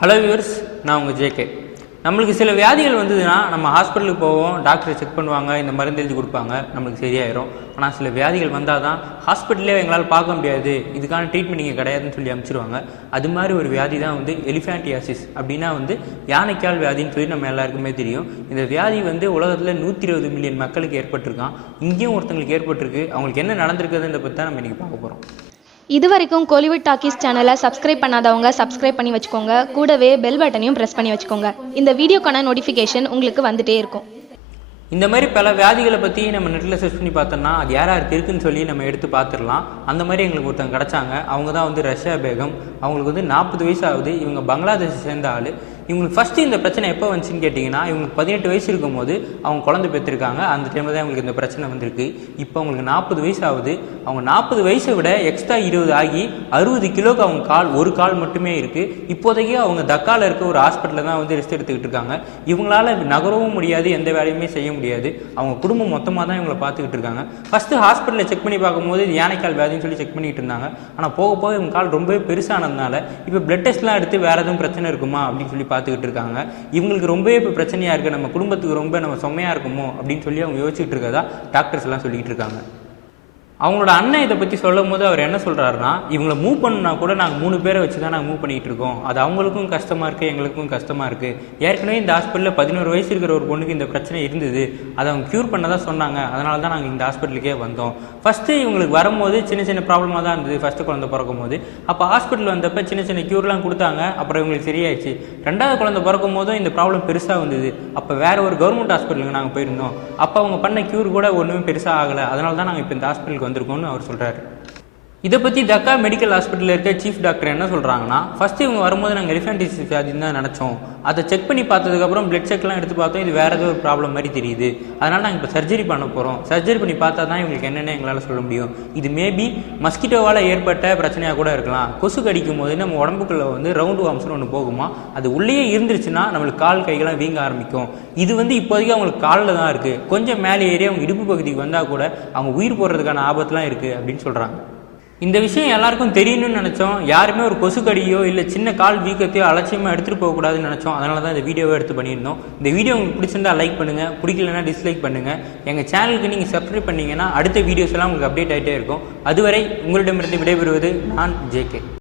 Hello viewers நான் உங்கள் JK நம்மளுக்கு சில வியாதிகள் வந்ததுன்னா நம்ம ஹாஸ்பிட்டலுக்கு போவோம் டாக்டர் செக் பண்ணுவாங்க இந்த மருந்து எழுதி கொடுப்பாங்க நம்மளுக்கு சரியாயிரும். ஆனால் சில வியாதிகள் வந்தால் தான் ஹாஸ்பிட்டலே எங்களால் பார்க்க முடியாது. இதுக்கான ட்ரீட்மெண்ட் இங்கே கிடையாதுன்னு சொல்லி அனுப்பிச்சிருவாங்க அது மாதிரி ஒரு வியாதி தான் வந்து எலிஃபேண்டியாசிஸ் அப்படின்னா வந்து யானைக்கால் வியாதின்னு சொல்லி நம்ம எல்லாருக்குமே தெரியும். இந்த வியாதி வந்து உலகத்தில் நூற்றி இருபது மில்லியன் மக்களுக்கு ஏற்பட்டிருக்கான். இங்கேயும் ஒருத்தங்களுக்கு ஏற்பட்டிருக்கு. அவங்களுக்கு என்ன நடந்திருக்குதுன்றதை பற்றி தான் நம்ம இன்றைக்கி பார்க்க போகிறோம் இது வரைக்கும் கோலிவுட் டாக்கீஸ் சேனலை சப்ஸ்கிரைப் பண்ணாதவங்க சப்ஸ்கிரைப் பண்ணி வச்சுக்கோங்க. கூடவே பெல் பட்டனையும் ப்ரெஸ் பண்ணி வச்சுக்கோங்க. இந்த வீடியோக்கான நோட்டிஃபிகேஷன் உங்களுக்கு வந்துட்டே இருக்கும். இந்த மாதிரி பல வியாதிகளை பற்றி நம்ம நெட்டில் சர்ச் பண்ணி பார்த்தோம்னா அது யார் யாருக்கு இருக்குன்னு சொல்லி நம்ம எடுத்து பார்த்துடலாம். அந்த மாதிரி எங்களுக்கு ஒருத்தங்க கிடச்சாங்க. அவங்க தான் வந்து ரஷ்யா பேகம். அவங்களுக்கு வந்து நாற்பது வயசு ஆகுது. இவங்க பங்களாதேஷ் சேர்ந்த ஆள். இவங்களுக்கு ஃபஸ்ட்டு இந்த பிரச்சனை எப்போ வந்துச்சுன்னு கேட்டிங்கன்னா இவங்களுக்கு பதினெட்டு வயசு இருக்கும்போது அவங்க குழந்தை பெற்றிருக்காங்க. அந்த டைமில் தான் இவங்களுக்கு இந்த பிரச்சனை வந்திருக்கு. இப்போ அவங்களுக்கு நாற்பது வயசு ஆகுது. அவங்க நாற்பது வயசை விட எக்ஸ்ட்ரா இருபது ஆகி அறுபது கிலோக்கு அவங்க கால் ஒரு கால் மட்டுமே இருக்குது இப்போதைக்கு அவங்க தக்கால இருக்க ஒரு ஹாஸ்பிட்டலில் தான் வந்து ரெஸ்ட் எடுத்துக்கிட்டு இருக்காங்க. இவங்களால நகரவும் முடியாது எந்த வேலையுமே செய்ய முடியாது. அவங்க குடும்பம் மொத்தமாக தான் இவங்களை பார்த்துக்கிட்டு இருக்காங்க. ஃபஸ்ட்டு ஹாஸ்பிட்டலில் செக் பண்ணி பார்க்கும்போது இது யானைக்கால் வேதின்னு சொல்லி செக் பண்ணிக்கிட்டு இருந்தாங்க. ஆனால் போக போக இவங்க கால் ரொம்பவே பெருசானதுனால இப்போ பிளட் டெஸ்ட்லாம் எடுத்து வேறு எதுவும் பிரச்சனை இருக்குமா அப்படின்னு சொல்லி பார்த்துக்கிட்டு இருக்காங்க. இவங்களுக்கு ரொம்பவே இப்போ பிரச்சனையாக இருக்குது நம்ம குடும்பத்துக்கு ரொம்ப நம்ம செம்மையாக இருக்குமோ அப்படின்னு சொல்லி அவங்க யோசிச்சுட்டு இருக்கதா டாக்டர்ஸ் எல்லாம் சொல்லிக்கிட்டு இருக்காங்க. அவங்களோட அண்ணன் இதை பற்றி சொல்லும் போது அவர் என்ன சொல்கிறாருன்னா இவங்களை மூவ் பண்ணா கூட நாங்கள் மூணு பேரை வச்சு தான் நாங்கள் மூவ் பண்ணிகிட்டு இருக்கோம். அது அவங்களுக்கும் கஷ்டமாக இருக்குது எங்களுக்கும் கஷ்டமாக இருக்குது ஏற்கனவே இந்த ஹாஸ்பிட்டலில் பதினோரு வயசு இருக்கிற ஒரு பொண்ணுக்கு இந்த பிரச்சனை இருந்தது. அதை அவங்க க்யூர் பண்ண தான் சொன்னாங்க. அதனால தான் நாங்கள் இந்த ஹாஸ்பிட்டலுக்கே வந்தோம். ஃபஸ்ட்டு இவங்களுக்கு வரும்போது சின்ன சின்ன ப்ராப்ளமாக தான் இருந்தது ஃபஸ்ட்டு குழந்தை பிறக்கும் போது அப்போ ஹாஸ்பிட்டல் வந்தப்போ சின்ன சின்ன க்யூர்லாம் கொடுத்தாங்க. அப்புறம் இவங்களுக்கு சரியாயிடுச்சு. ரெண்டாவது குழந்தை பிறக்கும் போதும் இந்த ப்ராப்ளம் பெருசாக வந்தது. அப்போ வேறு ஒரு கவர்மெண்ட் ஹாஸ்பிட்டலுக்கு நாங்கள் போயிருந்தோம். அப்போ அவங்க பண்ண க்யூர் கூட ஒன்றுமே பெருசாக ஆகலை. அதனால தான் நாங்கள் இப்போ இந்த ஹாஸ்பிட்டலுக்கு வந்திருக்கோன்னு அவர் சொல்கிறாரு இதை பற்றி தக்கா மெடிக்கல் ஹாஸ்பிட்டலில் இருக்க சீஃப் டாக்டர் என்ன சொல்கிறாங்கன்னா ஃபஸ்ட்டு இவங்க வரும்போது நாங்கள் எலிஃபென்டிஸ் வியாதின்னு தான் நினச்சோம். அதை செக் பண்ணி பார்த்ததுக்கப்புறம் பிளட் செக்லாம் எடுத்து பார்த்தோம். இது வேறு ஏதோ ஒரு ப்ராப்ளம் மாதிரி தெரியுது. அதனால் நாங்கள் இப்போ சர்ஜரி பண்ண போகிறோம் சர்ஜரி பண்ணி பார்த்தா தான் இவங்களுக்கு என்னென்ன எங்களால் சொல்ல முடியும். இது மேபி மஸ்கிட்டோவால் ஏற்பட்ட பிரச்சனையாக கூட இருக்கலாம். கொசு கடிக்கும் போது நம்ம உடம்புக்குள்ளே வந்து ரவுண்டு வாம்ஸ்னு ஒன்று போகுமா? அது உள்ளேயே இருந்துருச்சுன்னா நம்மளுக்கு கால் கைகளாம் வீங்க ஆரம்பிக்கும். இது வந்து இப்போதைக்கு அவங்களுக்கு காலில் தான் இருக்குது கொஞ்சம் மேலே ஏறி அவங்க இடுப்பு பகுதிக்கு வந்தால் கூட அவங்க உயிர் போடுறதுக்கான ஆபத்துலாம் இருக்குது அப்படின்னு சொல்கிறாங்க இந்த விஷயம் எல்லாருக்கும் தெரியணும்னு நினச்சோம். யாருமே ஒரு கொசுக்கடியோ இல்லை சின்ன கால் வீக்கத்தையோ அலட்சியமாக எடுத்துகிட்டு போகக்கூடாதுன்னு நினச்சோம். அதனால தான் இந்த வீடியோவை எடுத்து பண்ணியிருந்தோம். இந்த வீடியோ உங்களுக்கு பிடிச்சிருந்தா லைக் பண்ணுங்கள் பிடிக்கலனா டிஸ்லைக் பண்ணுங்கள் எங்கள் சேனலுக்கு நீங்கள் சப்ஸ்கிரைப் பண்ணீங்கன்னா அடுத்த வீடியோஸ் எல்லாம் உங்களுக்கு அப்டேட் ஆகிட்டே இருக்கும். அதுவரை உங்களிடமிருந்து விடைபெறுவது நான் ஜேகே